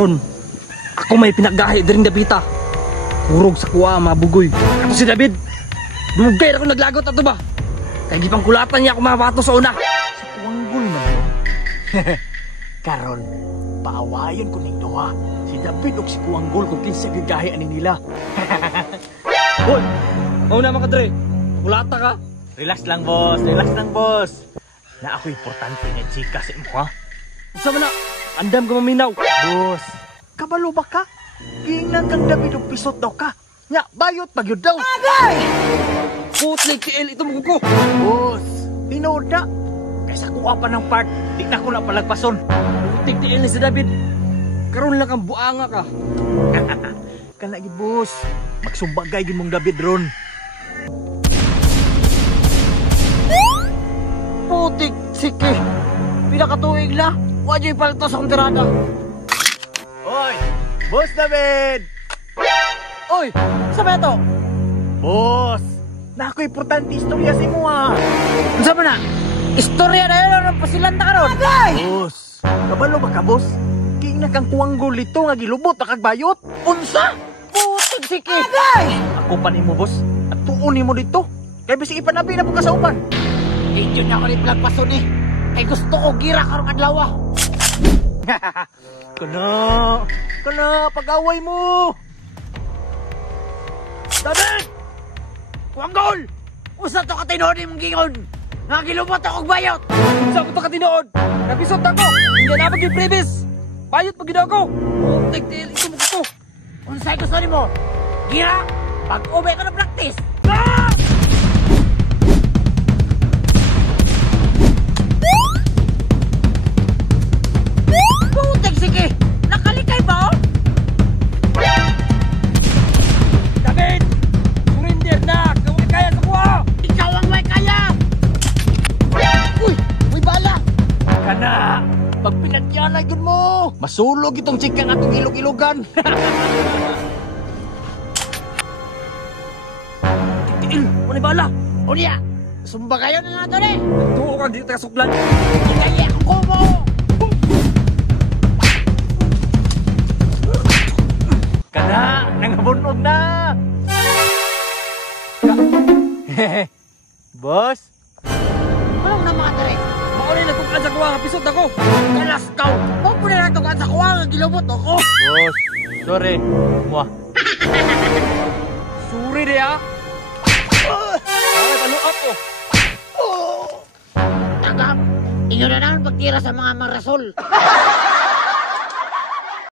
Karon, ako may pinagahi diring Dabita. Kurog sa kuha, mabugoy. Ako si David. Dugay ako naglagot ato ba? Kaya gipang kulatan niya ako mabato sa una. Sa kuwanggol na. Karon, paawayan ko ning duha. Si David ug si Kuwanggol kung kinsa gigahi ani nila. Hoy! Mauna mga kadre. Kulata ka. Relax lang, boss. Relax lang, boss. Na ako importante nga chika sa imo, ha? Sama na. Andam ka maminaw. Boss, kabalo ba ka? Giingnan kang David ug pisot daw ka. Nya, bayot pagyud daw. Agay! Putlik tiil ito mo ko. Boss, tinood na. Kaysa kuha pa ng part, di na ko na palagpason. Putlik tiil ni si David. Karon lang kang buanga ka. Kanagi, boss. Magsumbagay din mong David ron. Putik, sige. Pinakatuig na. Wadyo'y palto sa kontrada. Oy, Boss David! Oy, sa ba ito? Boss, na ako importante istorya sa imo, ha? Sa ba na? Istorya na yun ang pasilanda ka ron. Boss, kabalo ba ka, boss? King na kang Kuwanggol dito nga gilubot na kagbayot. Unsa? Putik, sige. Ako pa nimo, boss. At tuon mo dito. Kaya bisig ipanabi na po ka sa upan. Medyo na ako ni Plagpason eh. Ay gusto ko gira karong adlaw. Kana, pag-away mo. David! Kuwanggol! Usa to katinood mong gingon. Nagilubot ako bayot. Usa ko to katinood. Napisot ako. Hindi na maging previs. Bayot pag ginawa ko. Putik, tiil ito mo ko. Unsay gusto ni mo? Gira! Pag-uwi ka na practice. Ah! Putik, sige! Nakalikay ba, oh? David! Surrender na! Kawag kaya sa kuha! Ikaw ang may kaya! Uy! Uy, bala! Kana, pag pinagyanay yun mo. Masulog itong chikang atong ilog-ilogan. Tiil! Unay bala! Unya, sumba kayo na nato eh. Tuo ka dito ka suklan! Ikaya ako mo. Kana, nangabunog na. Boss? Anong na mga tari? Maulay na tukaan sa kuha nga pisot ako! Kalas kaw! Huwag mo na tukaan sa kuha nga gilubot ako! Boss, sorry. Muah. Suri de ha! Ay, panuot ko! Tagam, inyo na naman pagtira sa mga marasol.